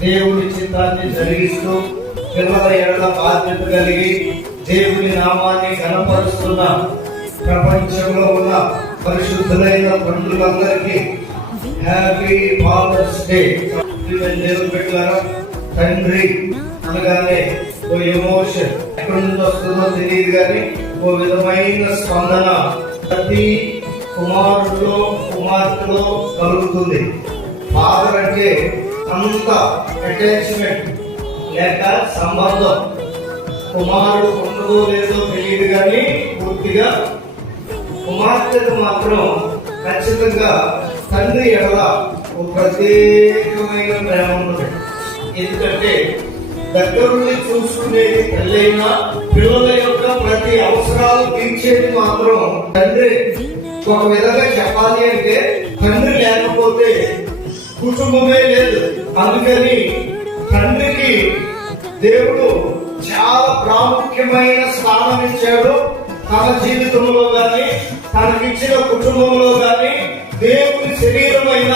దేవుని చిత్తాన్ని జరిగిస్తూ పిల్లల ఎడల బాధ్యత కలిగి దేవుని నామాన్ని కనపరుస్తున్న ప్రపంచంలో ఉన్న పరిశుద్ధులైన తండ్రులందరికీ హ్యాపీ ఫాదర్స్ డే. దేవుని పెట్టారా? తండ్రి అనగానే ఓ ఎమోషన్ ఎక్కడి నుంచి వస్తుందో తెలియదు, కానీ ఓ విధమైన స్పందన ప్రతి కుమారుడిలో కుమార్తెలో కలుగుతుంది. ఫాదర్ అంటే అంత అటాచ్మెంట్ లేక సంబంధం. కుమారుడు ఉండదో లేదో తెలియదు, కానీ పూర్తిగా కుమార్తెకు మాత్రం ఖచ్చితంగా తండ్రి ఎడల ఒక ప్రత్యేకమైన ప్రేమ ఉంటుంది. ఎందుకంటే దగ్గరుండి చూసుకునేది తల్లైనా పిల్లల యొక్క ప్రతి అవసరాలు తీర్చేది మాత్రం తండ్రి. ఒక విధంగా చెప్పాలి అంటే తండ్రి లేకపోతే కుటుంబమే లేదు. అందుకని తండ్రికి దేవుడు చాలా ప్రాముఖ్యమైన స్థానం ఇచ్చాడు. తన జీవితంలో గాని తనకిచ్చిన కుటుంబంలో గాని దేవుని శరీరమైన